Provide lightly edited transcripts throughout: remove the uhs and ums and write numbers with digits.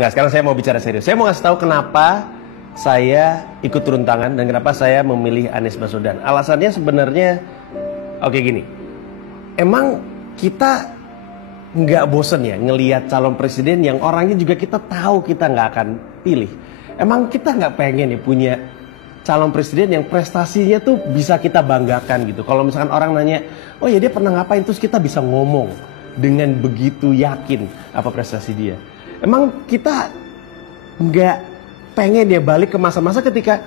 Nggak, sekarang saya mau bicara serius. Saya mau ngasih tahu kenapa saya ikut turun tangan dan kenapa saya memilih Anies Baswedan. Alasannya sebenarnya, oke gini. Emang kita nggak bosen ya ngelihat calon presiden yang orangnya juga kita tahu kita nggak akan pilih. Emang kita nggak pengen ya punya calon presiden yang prestasinya tuh bisa kita banggakan gitu. Kalau misalkan orang nanya, oh ya dia pernah ngapain, terus kita bisa ngomong dengan begitu yakin apa prestasi dia. Emang kita nggak pengen dia balik ke masa-masa ketika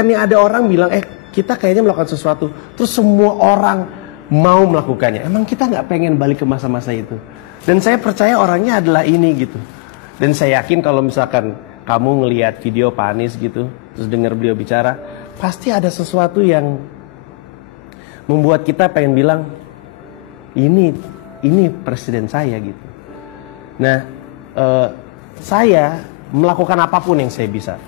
nih ada orang bilang, kita kayaknya melakukan sesuatu, terus semua orang mau melakukannya. Emang kita nggak pengen balik ke masa-masa itu? Dan saya percaya orangnya adalah ini gitu. Dan saya yakin kalau misalkan kamu ngelihat video Pak Anies gitu, terus dengar beliau bicara, pasti ada sesuatu yang membuat kita pengen bilang, ini presiden saya gitu. Nah, saya melakukan apapun yang saya bisa.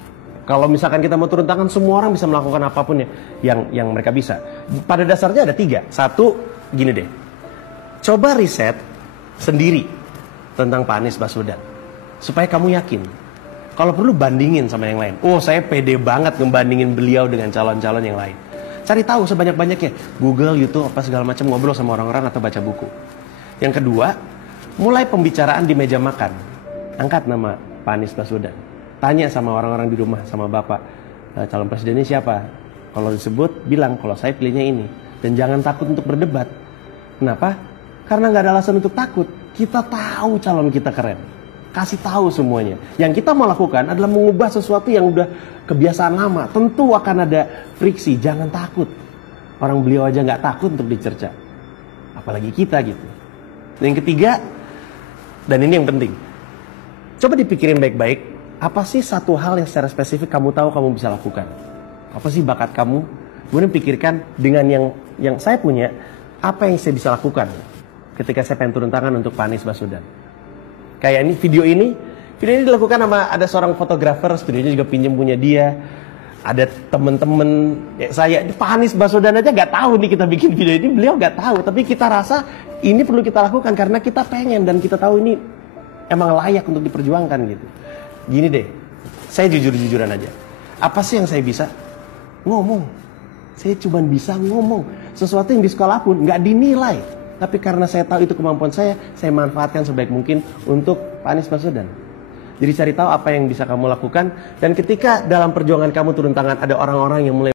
Kalau misalkan kita mau turun tangan, semua orang bisa melakukan apapun yang mereka bisa. Pada dasarnya ada 3. Satu, gini deh, coba riset sendiri tentang Pak Anies Baswedan, supaya kamu yakin. Kalau perlu bandingin sama yang lain. Oh, saya pede banget ngebandingin beliau dengan calon-calon yang lain. Cari tahu sebanyak-banyaknya. Google, YouTube, apa segala macam, ngobrol sama orang-orang atau baca buku. Yang kedua, mulai pembicaraan di meja makan. Angkat nama Pak Anies Baswedan. Tanya sama orang-orang di rumah, sama bapak, calon presidennya siapa? Kalau disebut, bilang kalau saya pilihnya ini. Dan jangan takut untuk berdebat. Kenapa? Karena nggak ada alasan untuk takut. Kita tahu calon kita keren. Kasih tahu semuanya. Yang kita mau lakukan adalah mengubah sesuatu yang udah kebiasaan lama. Tentu akan ada friksi. Jangan takut. Orang beliau aja nggak takut untuk dicerca. Apalagi kita gitu. Dan yang ketiga, dan ini yang penting, coba dipikirin baik-baik, apa sih satu hal yang secara spesifik kamu tahu kamu bisa lakukan? Apa sih bakat kamu? Kemudian pikirkan dengan yang saya punya, apa yang saya bisa lakukan ketika saya pengen turun tangan untuk Pak Anies Baswedan. Kayak ini, video ini dilakukan sama ada seorang fotografer, studionya juga pinjam punya dia. Ada temen-temen saya, Pak Anies Baswedan aja nggak tahu nih kita bikin video ini, beliau nggak tahu. Tapi kita rasa ini perlu kita lakukan karena kita pengen dan kita tahu ini emang layak untuk diperjuangkan gitu. Gini deh, saya jujur-jujuran aja. Apa sih yang saya bisa? Ngomong. Saya cuma bisa ngomong. Sesuatu yang di sekolah pun nggak dinilai. Tapi karena saya tahu itu kemampuan saya manfaatkan sebaik mungkin untuk Pak Anies Baswedan. Jadi cari tahu apa yang bisa kamu lakukan. Dan ketika dalam perjuangan kamu turun tangan, ada orang-orang yang mulai